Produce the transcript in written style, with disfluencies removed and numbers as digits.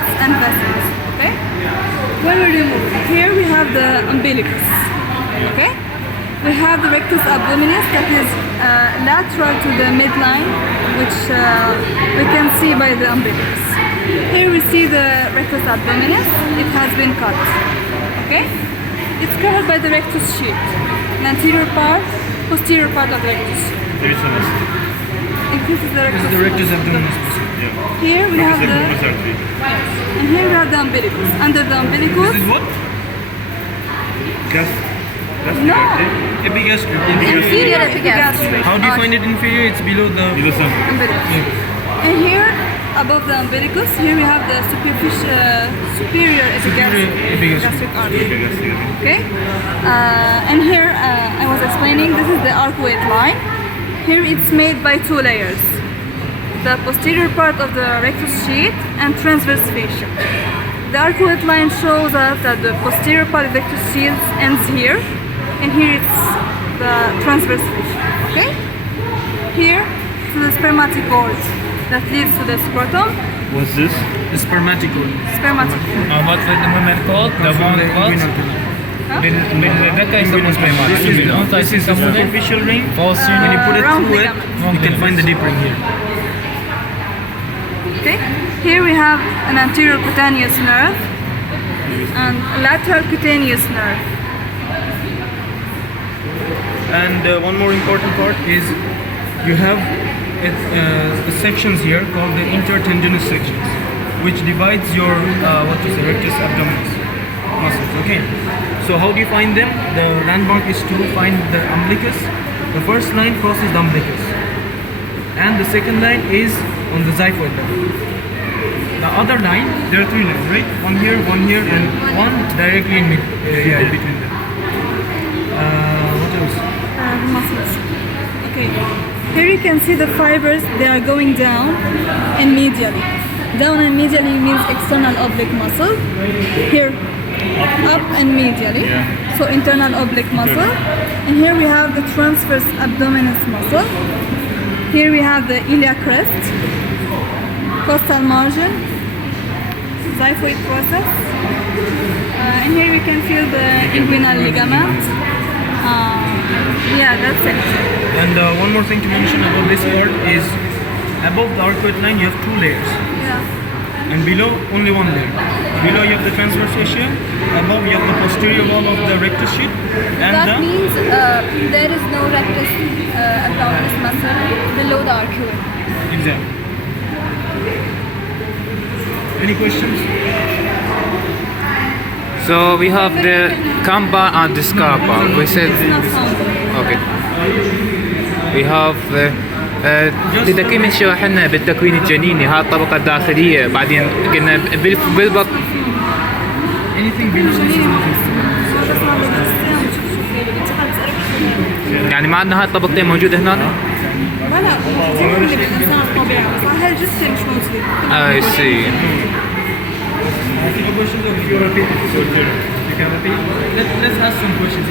cuts and vessels. Okay. When we remove, here we have the umbilicus. Okay. We have the rectus abdominis that is lateral to the midline, which we can see by the umbilicus. Here we see the rectus abdominis. It has been cut. Okay. It's covered by the rectus sheath, an anterior part, posterior part of the rectus. There is a nest. This is the rectus. This is the rectus abdominis. Yeah. Here we have the, Artery. and here we have the umbilicus. Under the umbilicus, This is what? no, Epigastric. inferior epigastric. How do you find it inferior? It's below the... Below some. Umbilicus. And here, above the umbilicus, here we have the superior epigastric artery. Okay. And here I was explaining. This is the arcuate line. Here it's made by two layers: the posterior part of the rectus sheath and transverse fascia. The arcuate line shows us that the posterior part of the rectus sheath ends here, and here it's the transverse fascia. Okay. Here to the spermatic cord that leads to the scrotum. What's this? The spermatic cord. Spermatic cord. What's the women called? The one called? بالذكر يسمونه سبيمات. This is the superficial ring. False When you put it round through it, ligament. you can find the deep ring here. Okay. Here we have an anterior cutaneous nerve and a lateral cutaneous nerve. And one more important part is you have the sections here called the intertendinous sections, which divides your rectus abdominis muscles. Okay. So how do you find them? The landmark is to find the umbilicus. The first line crosses the umbilicus, and the second line is on the xiphoid line. The other line, there are three lines, right? One here, and one directly in between them. What else? Muscles. Okay. Here you can see the fibers. They are going down and medially. Down and medially means external oblique muscle. Here, up and medially. So internal oblique muscle. And here we have the transverse abdominis muscle. Here we have the iliac crest, costal margin, xiphoid process, and here we can feel the inguinal ligament. Yeah, that's it. And one more thing to mention about this part is above the arcuate line you have two layers, Yeah. and below only one layer. Below you have the transverse fascia, above you have the posterior wall of the rectus sheath, and That means there is no rectus abdominis muscle below the arcuate. Exactly. Any questions? So we have the camber and the scarpa. We said It's not found. okay. We have بدك تشرح لنا بالتكوين الجنيني هاي الطبقة الداخلية بعدين قلنا بالبط Anything below this is nothing. يعني ما عندنا هاي الطبقتين موجودة هنا. ولا كثير من الانسان الطبيعي بس هالجثه مش موجوده. I see. No questions, or if you repeat it, you can repeat. Let's ask some questions.